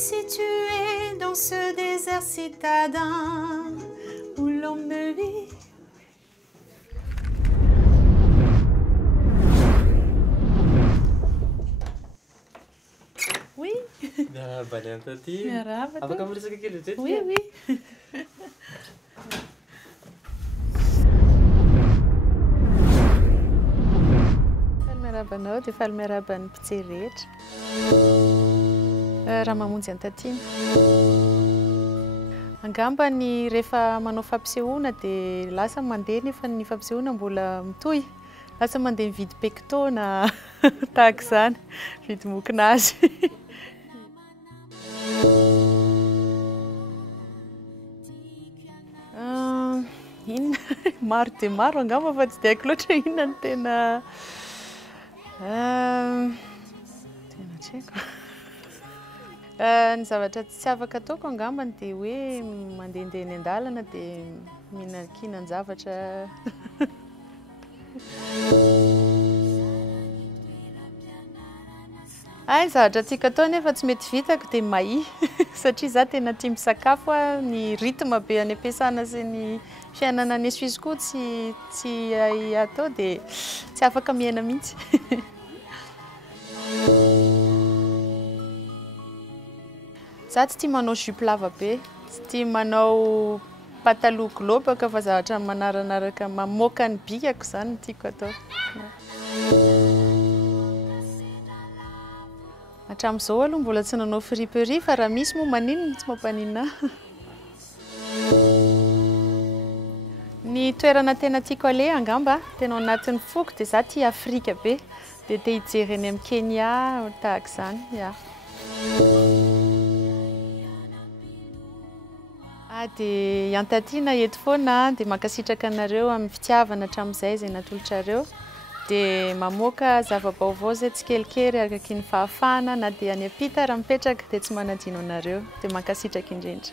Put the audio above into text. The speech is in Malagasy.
située dans ce désert citadin où l'on me vit. Oui. Merhaba Tati. Merhaba. Apa kamu udah sakit gitu? Oui, oui. Falmerabanao dia falmeraban'ny mpijery rehetra. Raha mamonjy an-Tatiana. Angambany rehefa manao fampisehoana dia lasa mandeha nefa ny fampisehoana mbola mitohy. Lasa mandeha mividy pecto na tahaka izany, mividy mokonazy. Inona maro dia maro angamba fa tsy dia haiko loatra inona ny tena tsy haiko. Ny zavatra tsy afaka ataoko angambany dia hoe mandehandeha eny an-dalana dia mihinan-zavatra. Ny zavatra tiako atao nefa tsy mety vitako dia mahia satria za tena tia misakafo ny rythme be any am-piasana sy ny fiainana any Suisse koa tsy atao dia tsy afaka miaina mihitsy. Za tsy tia manao jupe lava be, tsy tia manao pataloha lobaka fa zavatra manaranaraka mamoaka ny bikako izany no tiako atao. Hatramin'izao aloha mbola tsy nanao friperie fa raha misy moa maninona tsy mampaninona ahy. Ny toerana tena tiako aleha angamba tena ao anatin'ny foko dia za tia Afrika be dia te hijery eny amin'ny Kenya tahaka izany. Dia an-Tatiana eto foana dia mankasitraka anareo amin'ny fitiavana hatramin'izay izay natolotrareo. Dia mamoaka zava-baovao izay tsikelikely araka ny fahafahana na dia any ampita raha mipetraka dia tsy manadino anareo dia mankasitraka indrindra.